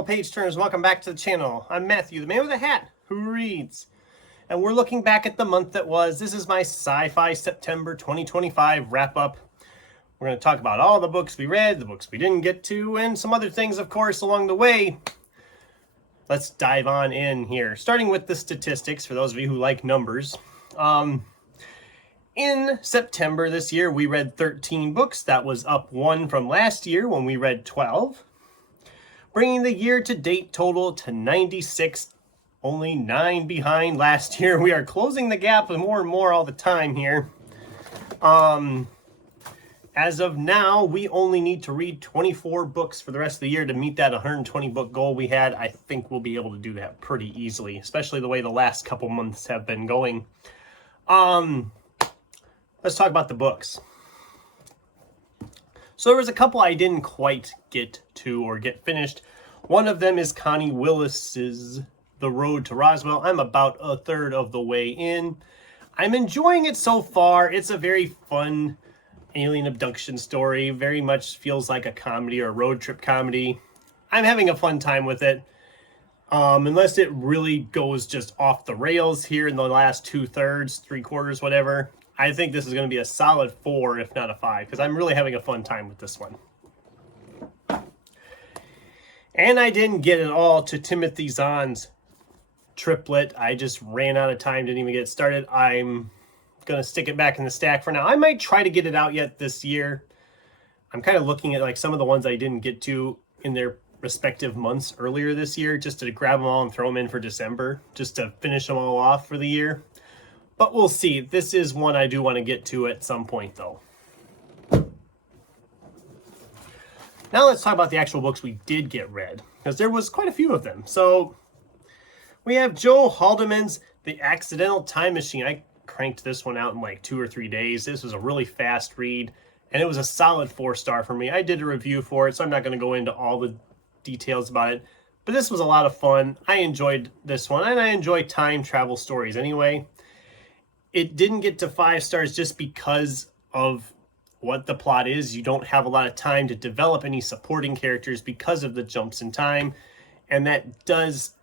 fellow page turners, welcome back to the channel. I'm Matthew, the man with a hat who reads. And we're looking back at the month that was. This is my Sci-Fi September 2025 wrap-up. We're going to talk about all the books we read, the books we didn't get to, and some other things, of course, along the way. Let's dive on in here, starting with the statistics, for those of you who like numbers. In September this year, we read 13 books. That was up 1 from last year when we read 12. Bringing the year-to-date total to 96, only 9 behind last year. We are closing the gap more and more all the time here. As of now, we only need to read 24 books for the rest of the year to meet that 120 book goal we had. I think we'll be able to do that pretty easily, especially the way the last couple months have been going. Let's talk about the books. So there was a couple I didn't quite get to or get finished. One of them is Connie Willis's The Road to Roswell. I'm about a third of the way in. I'm enjoying it so far. It's a very fun alien abduction story. Very much feels like a comedy or a road trip comedy. I'm having a fun time with it. Unless it really goes just off the rails here in the last 2/3, 3/4, whatever. I think this is going to be a solid 4, if not a 5, because I'm really having a fun time with this one. And I didn't get it all to Timothy Zahn's triplet. I just ran out of time, didn't even get started. I'm going to stick it back in the stack for now. I might try to get it out yet this year. I'm kind of looking at like some of the ones I didn't get to in their respective months earlier this year, just to grab them all and throw them in for December, just to finish them all off for the year. But we'll see. This is one I do want to get to at some point, though. Now let's talk about the actual books we did get read, because there was quite a few of them. So we have Joe Haldeman's The Accidental Time Machine. I cranked this one out in like 2 or 3 days. This was a really fast read, and it was a solid 4-star for me. I did a review for it, so I'm not going to go into all the details about it. But this was a lot of fun. I enjoyed this one, and I enjoy time travel stories anyway. It didn't get to 5 stars just because of what the plot is. You don't have a lot of time to develop any supporting characters because of the jumps in time. And that does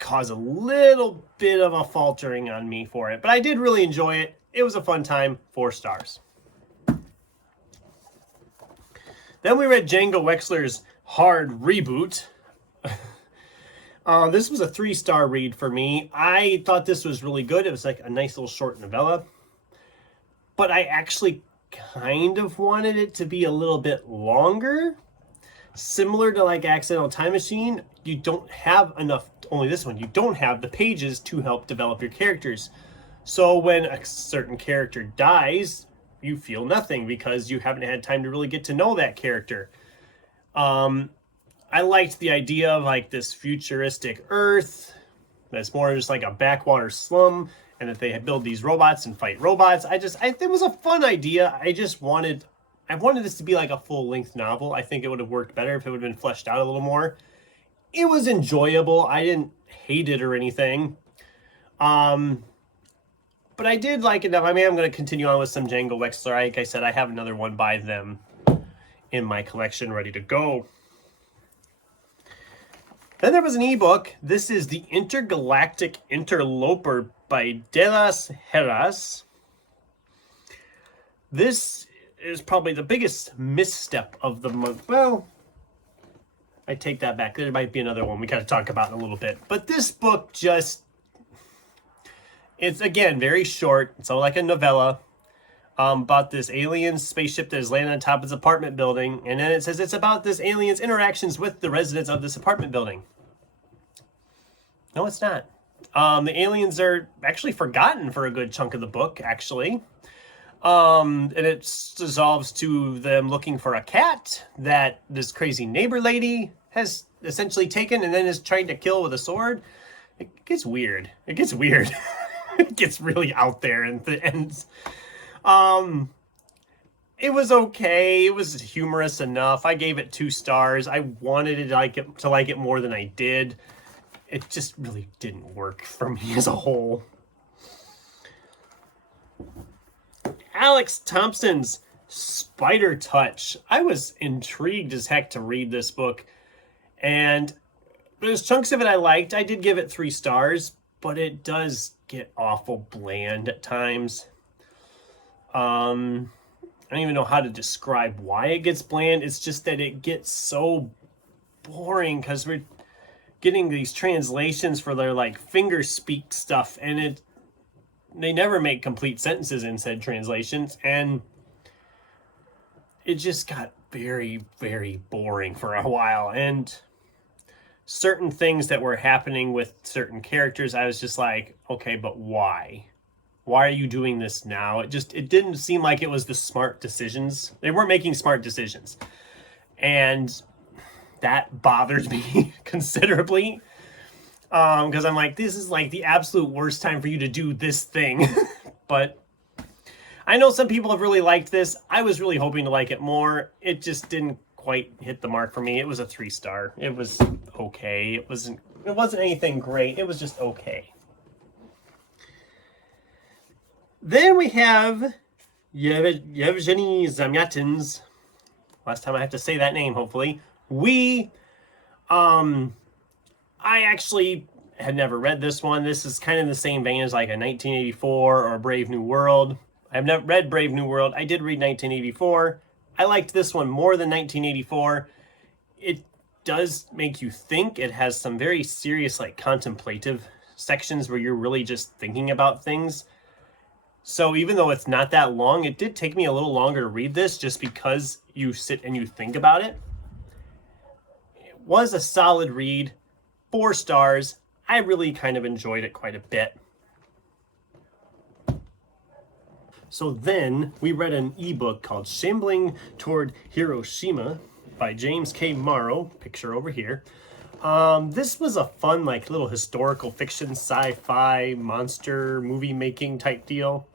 cause a little bit of a faltering on me for it. But I did really enjoy it. It was a fun time. 4 stars. Then we read Django Wexler's Hard Reboot. This was a 3-star read for me. I thought this was really good. It was like a nice little short novella. But I actually kind of wanted it to be a little bit longer. Similar to like Accidental Time Machine, you don't have enough, only this one, you don't have the pages to help develop your characters. So when a certain character dies, you feel nothing because you haven't had time to really get to know that character. I liked the idea of like this futuristic Earth that's more just like a backwater slum, and that they build these robots and fight robots. It was a fun idea. I wanted this to be like a full-length novel. I think it would have worked better if it would have been fleshed out a little more. It was enjoyable. I didn't hate it or anything. But I did like it enough. I mean, I'm going to continue on with some Django Wexler. Like I said, I have another one by them in my collection ready to go. Then there was an ebook. This is The Intergalactic Interloper by De las Heras. This is probably the biggest misstep of the month. Well, I take that back. There might be another one we got to talk about in a little bit. But this book just, it's again very short. It's all like a novella about this alien spaceship that is landing on top of this apartment building. And then it says it's about this alien's interactions with the residents of this apartment building. No, it's not. The aliens are actually forgotten for a good chunk of the book, actually. And it dissolves to them looking for a cat that this crazy neighbor lady has essentially taken and then is trying to kill with a sword. It gets weird. It gets weird. It gets really out there in the ends. It was okay. It was humorous enough. I gave it 2 stars. I wanted to like it more than I did. It just really didn't work for me as a whole. Alex Thompson's Spider Touch. I was intrigued as heck to read this book. And there's chunks of it I liked. I did give it 3 stars, but it does get awful bland at times. I don't even know how to describe why it gets bland. It's just that it gets so boring because we're getting these translations for their like finger speak stuff, and they never make complete sentences in said translations, and it just got very, very boring for a while. And certain things that were happening with certain characters, I was just like, okay, but why? Why are you doing this now? It didn't seem like it was the smart decisions. They weren't making smart decisions. And that bothers me considerably. Because I'm like, this is like the absolute worst time for you to do this thing. But I know some people have really liked this. I was really hoping to like it more. It just didn't quite hit the mark for me. It was a 3 star. It was okay. It wasn't anything great. It was just okay. Then we have Yevgeny Zamyatin's, last time I have to say that name, hopefully. I actually had never read this one. This is kind of in the same vein as like a 1984 or a Brave New World. I've never read Brave New World. I did read 1984. I liked this one more than 1984. It does make you think. It has some very serious, like, contemplative sections where you're really just thinking about things. So even though it's not that long, it did take me a little longer to read this just because you sit and you think about it. It was a solid read. 4 stars. I really kind of enjoyed it quite a bit. So then we read an ebook called Shambling Toward Hiroshima by James K. Morrow, picture over here. This was a fun, like, little historical fiction, sci-fi, monster movie making type deal.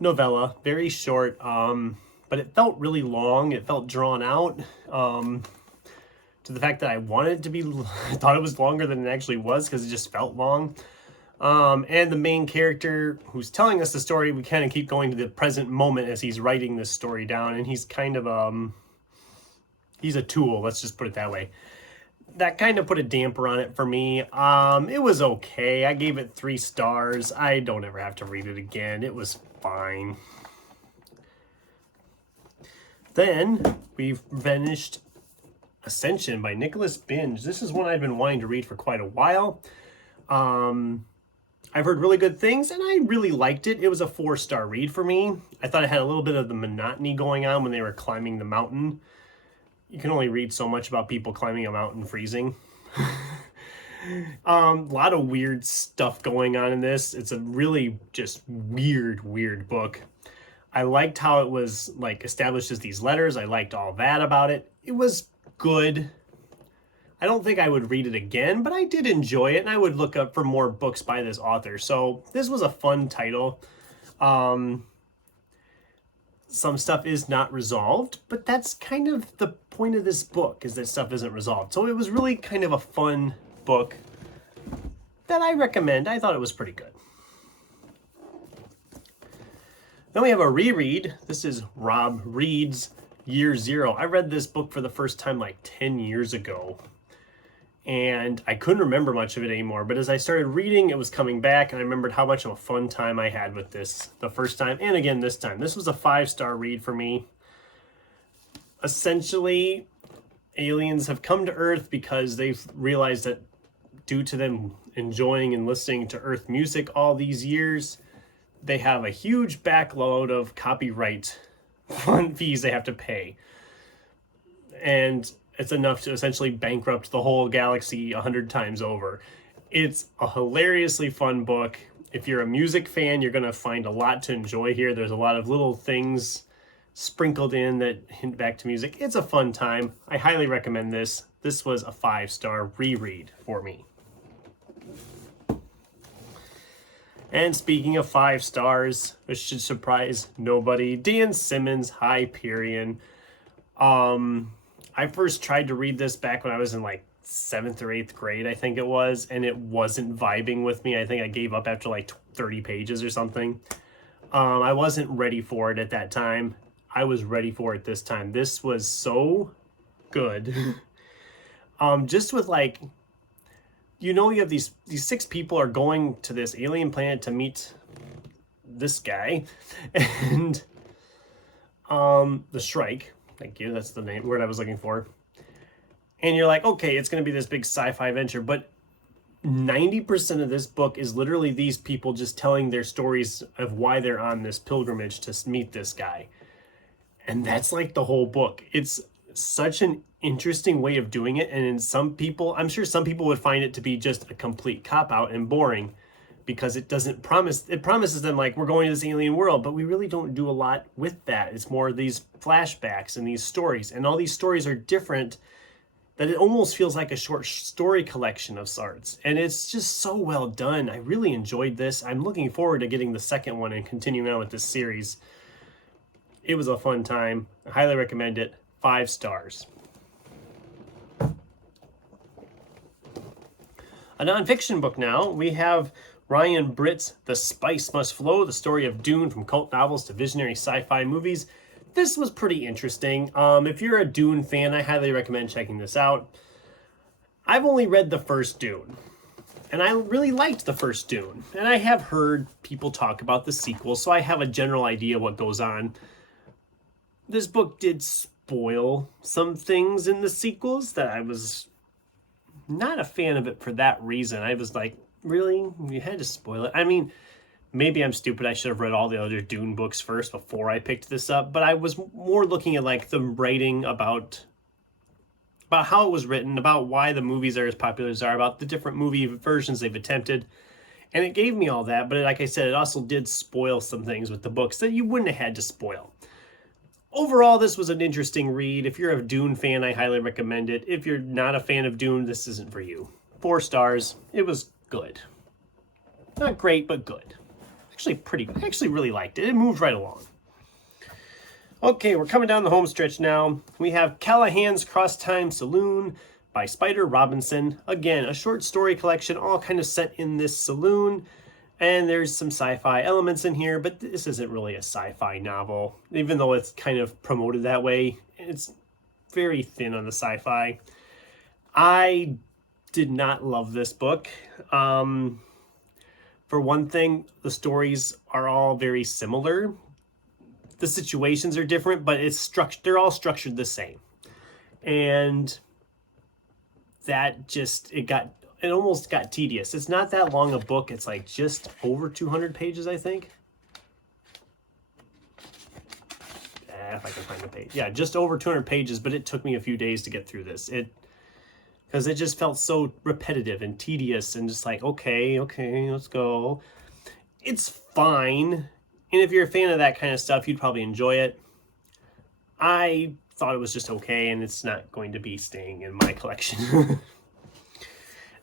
Novella, very short, but it felt really long. It felt drawn out, to the fact that I wanted it to be, I thought it was longer than it actually was because it just felt long. And the main character who's telling us the story, we kind of keep going to the present moment as he's writing this story down, and he's kind of, he's a tool, let's just put it that way. That kind of put a damper on it for me. It was okay. I gave it 3 stars. I don't ever have to read it again. It was fine. Then we've finished Ascension by Nicholas Binge. This is one I've been wanting to read for quite a while. I've heard really good things, and I really liked it. It was a 4-star read for me. I thought it had a little bit of the monotony going on when they were climbing the mountain. You can only read so much about people climbing a mountain freezing. A lot of weird stuff going on in this. It's a really just weird book. I liked how it was like established as these letters. I liked all that about it. It was good. I don't think I would read it again, but I did enjoy it, and I would look up for more books by this author. So this was a fun title. Some stuff is not resolved, but that's kind of the point of this book, is that stuff isn't resolved. So it was really kind of a fun book that I recommend. I thought it was pretty good. Then we have a reread. This is Rob Reed's Year Zero. I read this book for the first time like 10 years ago, and I couldn't remember much of it anymore. But as I started reading, it was coming back, and I remembered how much of a fun time I had with this the first time, and again this time. This was a 5-star read for me. Essentially, aliens have come to Earth because they've realized that due to them enjoying and listening to Earth music all these years, they have a huge backload of copyright fees they have to pay. And it's enough to essentially bankrupt the whole galaxy 100 times over. It's a hilariously fun book. If you're a music fan, you're going to find a lot to enjoy here. There's a lot of little things sprinkled in that hint back to music. It's a fun time. I highly recommend this. This was a 5-star reread for me. And speaking of 5 stars, this should surprise nobody. Dan Simmons, Hyperion. I first tried to read this back when I was in like 7th or 8th grade, I think it was, and it wasn't vibing with me. I think I gave up after like 30 pages or something. I wasn't ready for it at that time. I was ready for it this time. This was so good. Just with like, you have these 6 people are going to this alien planet to meet this guy, and the Shrike. Thank you. That's the word I was looking for. And you're like, okay, it's going to be this big sci-fi adventure, but 90% of this book is literally these people just telling their stories of why they're on this pilgrimage to meet this guy. And that's like the whole book. It's such an interesting way of doing it. And in some people, I'm sure some people would find it to be just a complete cop-out and boring, because it promises them like, we're going to this alien world, but we really don't do a lot with that. It's more these flashbacks and these stories, and all these stories are different, that it almost feels like a short story collection of sorts. And it's just so well done. I really enjoyed this. I'm looking forward to getting the second one and continuing on with this series. It was a fun time. I highly recommend it. 5 stars. A nonfiction book now. We have Ryan Britt's The Spice Must Flow, the story of Dune from cult novels to visionary sci-fi movies. This was pretty interesting. If you're a Dune fan, I highly recommend checking this out. I've only read the first Dune, and I really liked the first Dune. And I have heard people talk about the sequel, so I have a general idea what goes on. This book did spoil some things in the sequels that I was not a fan of it for that reason. I was like, really? You had to spoil it? I mean, maybe I'm stupid. I should have read all the other Dune books first before I picked this up. But I was more looking at like the writing about how it was written, about why the movies are as popular as they are, about the different movie versions they've attempted. And it gave me all that. But like I said, it also did spoil some things with the books that you wouldn't have had to spoil. Overall, this was an interesting read. If you're a Dune fan, I highly recommend it. If you're not a fan of Dune, this isn't for you. 4 stars. It was good. Not great, but good. I actually really liked it. It moved right along. Okay, we're coming down the home stretch now. We have Callahan's Cross-Time Saloon by Spider Robinson. Again, a short story collection, all kind of set in this saloon. And there's some sci-fi elements in here, but this isn't really a sci-fi novel, even though it's kind of promoted that way. It's very thin on the sci-fi. I did not love this book. For one thing, the stories are all very similar. The situations are different, but they're all structured the same. And that it almost got tedious. It's not that long a book. It's like just over 200 pages, I think. If I can find the page. Yeah, just over 200 pages, but it took me a few days to get through this. Because it just felt so repetitive and tedious and just like, okay, let's go. It's fine. And if you're a fan of that kind of stuff, you'd probably enjoy it. I thought it was just okay, and it's not going to be staying in my collection.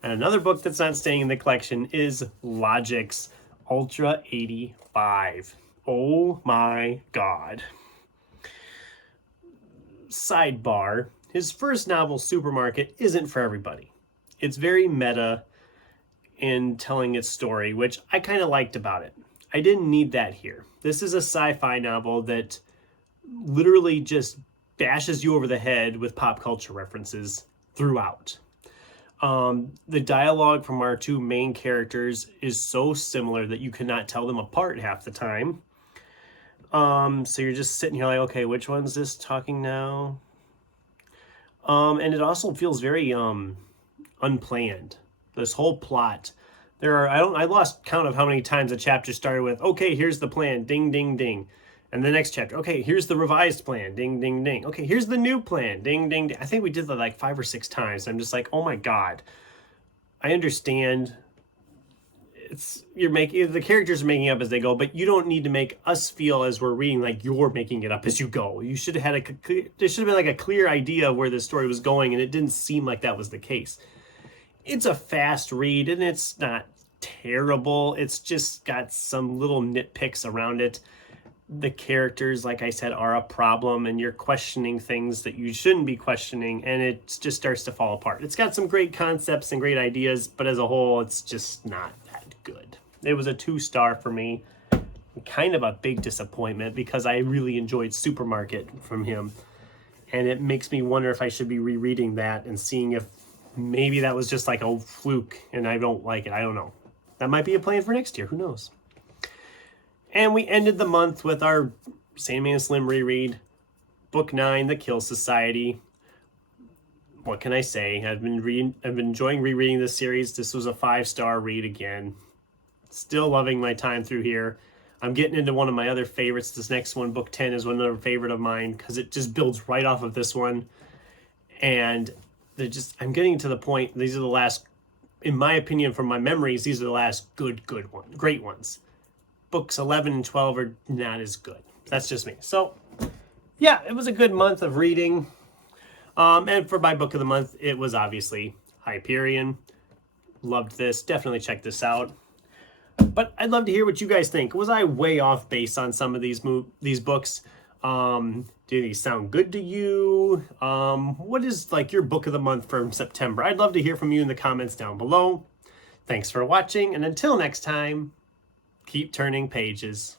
And another book that's not staying in the collection is Logic's Ultra 85. Oh my God. Sidebar. His first novel, Supermarket, isn't for everybody. It's very meta in telling its story, which I kind of liked about it. I didn't need that here. This is a sci-fi novel that literally just bashes you over the head with pop culture references throughout. The dialogue from our 2 main characters is so similar that you cannot tell them apart half the time. So you're just sitting here like, okay, which one's this talking now? And it also feels very unplanned. This whole plot. I lost count of how many times a chapter started with, okay, here's the plan, ding, ding, ding. And the next chapter, okay, here's the revised plan, ding, ding, ding. Okay, here's the new plan, ding, ding, ding. I think we did that like 5 or 6 times. I'm just like, oh my God. I understand the characters are making up as they go, but you don't need to make us feel as we're reading like you're making it up as you go. You should have there should have been like a clear idea of where the story was going, and it didn't seem like that was the case. It's a fast read, and it's not terrible. It's just got some little nitpicks around it. The characters, like I said, are a problem, and you're questioning things that you shouldn't be questioning, and it just starts to fall apart. It's got some great concepts and great ideas, but as a whole, it's just not that good. It was a 2-star for me. Kind of a big disappointment because I really enjoyed Supermarket from him. And it makes me wonder if I should be rereading that and seeing if maybe that was just like a fluke and I don't like it. I don't know. That might be a plan for next year. Who knows? And we ended the month with our Sandman Slim reread, Book 9, The Kill Society. What can I say? I've been enjoying rereading this series. This was a 5-star read again. Still loving my time through here. I'm getting into one of my other favorites. This next one, Book 10, is another favorite of mine because it just builds right off of this one. And I'm getting to the point, these are the last, in my opinion, from my memories, these are the last good ones, great ones. Books 11 and 12 are not as good. That's just me. So, yeah, it was a good month of reading. And for my book of the month, it was obviously Hyperion. Loved this. Definitely check this out. But I'd love to hear what you guys think. Was I way off base on some of these books? Do these sound good to you? What is like your book of the month from September? I'd love to hear from you in the comments down below. Thanks for watching, and until next time, keep turning pages.